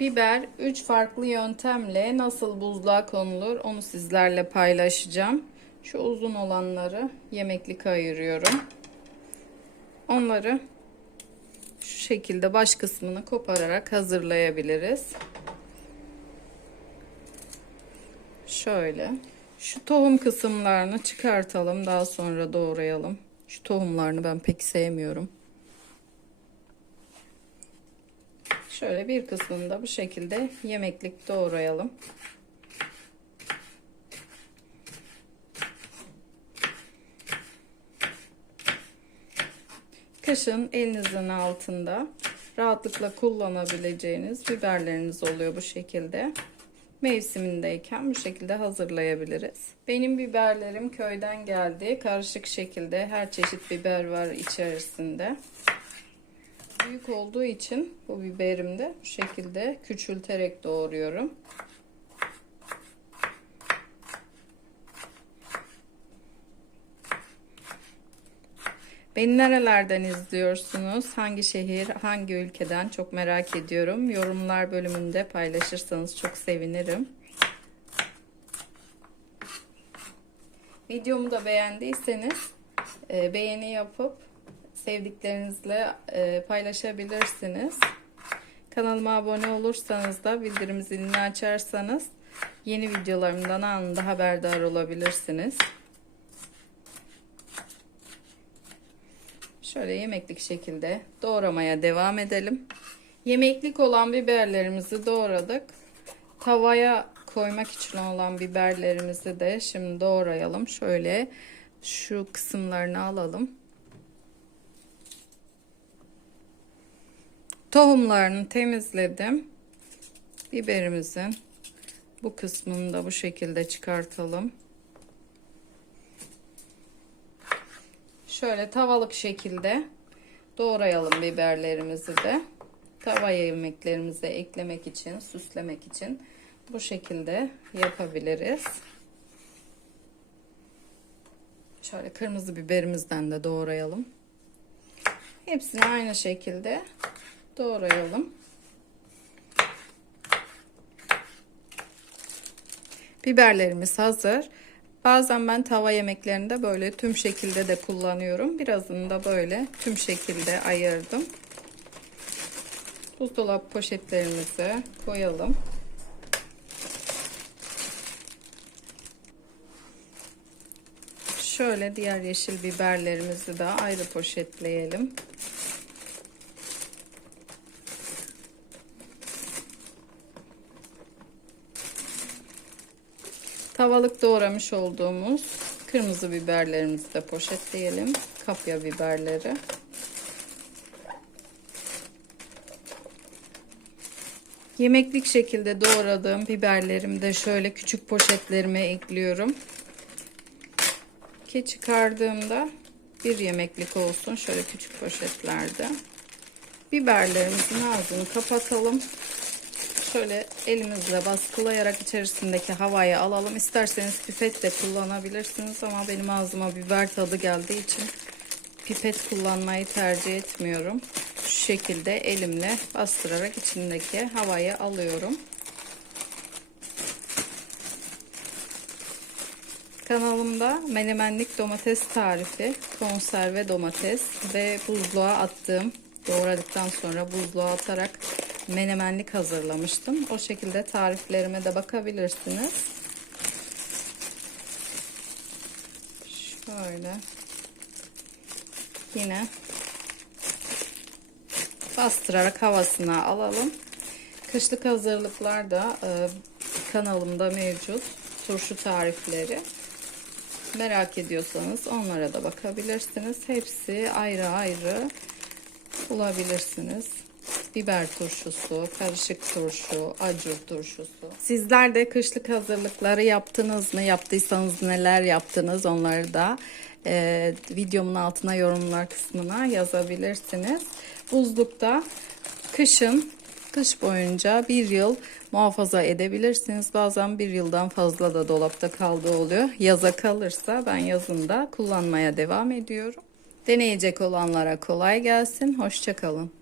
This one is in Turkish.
Biber 3 farklı yöntemle nasıl buzluğa konulur onu sizlerle paylaşacağım. Şu uzun olanları yemeklik ayırıyorum. Onları şu şekilde baş kısmını kopararak hazırlayabiliriz. Şöyle. Şu tohum kısımlarını çıkartalım. Daha sonra doğrayalım. Şu tohumlarını ben pek sevmiyorum. Şöyle bir kısmını da bu şekilde yemeklik doğrayalım. Kışın elinizin altında rahatlıkla kullanabileceğiniz biberleriniz oluyor bu şekilde. Mevsimindeyken bu şekilde hazırlayabiliriz. Benim biberlerim köyden geldi. Karışık şekilde her çeşit biber var içerisinde. Büyük olduğu için bu biberimi de bu şekilde küçülterek doğruyorum. Beni nerelerden izliyorsunuz? Hangi şehir, hangi ülkeden çok merak ediyorum. Yorumlar bölümünde paylaşırsanız çok sevinirim. Videomu da beğendiyseniz e, beğeni yapıp sevdiklerinizle e, paylaşabilirsiniz. Kanalıma abone olursanız da bildirim zilini açarsanız yeni videolarımdan anında haberdar olabilirsiniz. Şöyle yemeklik şekilde doğramaya devam edelim. Yemeklik olan biberlerimizi doğradık. Tavaya koymak için olan biberlerimizi de şimdi doğrayalım. Şöyle şu kısımlarını alalım. Tohumlarını temizledim. Biberimizin bu kısmını da bu şekilde çıkartalım. Şöyle tavalık şekilde doğrayalım biberlerimizi de. Tava yemeklerimize eklemek için, süslemek için bu şekilde yapabiliriz. Şöyle kırmızı biberimizden de doğrayalım. Hepsini aynı şekilde doğrayalım. Biberlerimiz hazır. Bazen ben tava yemeklerinde böyle tüm şekilde de kullanıyorum. Birazını da böyle tüm şekilde ayırdım. Buzdolap poşetlerimizi koyalım. Şöyle diğer yeşil biberlerimizi de ayrı poşetleyelim. Tavalık doğramış olduğumuz kırmızı biberlerimizi de poşetleyelim. Kapya biberleri. Yemeklik şekilde doğradığım biberlerimi de şöyle küçük poşetlerime ekliyorum. Ki çıkardığımda bir yemeklik olsun. Şöyle küçük poşetlerde. Biberlerimizin ağzını kapatalım şöyle elimizle baskılayarak içerisindeki havayı alalım. İsterseniz pipet de kullanabilirsiniz ama benim ağzıma biber tadı geldiği için pipet kullanmayı tercih etmiyorum. Şu şekilde elimle bastırarak içindeki havayı alıyorum. Kanalımda menemenlik domates tarifi, konserve domates ve buzluğa attığım doğradıktan sonra buzluğa atarak menemenlik hazırlamıştım. O şekilde tariflerime de bakabilirsiniz. Şöyle. Yine bastırarak havasına alalım. Kışlık hazırlıklar da e, kanalımda mevcut. Turşu tarifleri. Merak ediyorsanız onlara da bakabilirsiniz. Hepsi ayrı ayrı bulabilirsiniz biber turşusu, karışık turşu, acur turşusu. Sizler de kışlık hazırlıkları yaptınız mı? Yaptıysanız neler yaptınız? Onları da e, videomun altına yorumlar kısmına yazabilirsiniz. Buzlukta kışın kış boyunca bir yıl muhafaza edebilirsiniz. Bazen bir yıldan fazla da dolapta kaldığı oluyor. Yaza kalırsa ben yazında kullanmaya devam ediyorum. Deneyecek olanlara kolay gelsin. Hoşçakalın.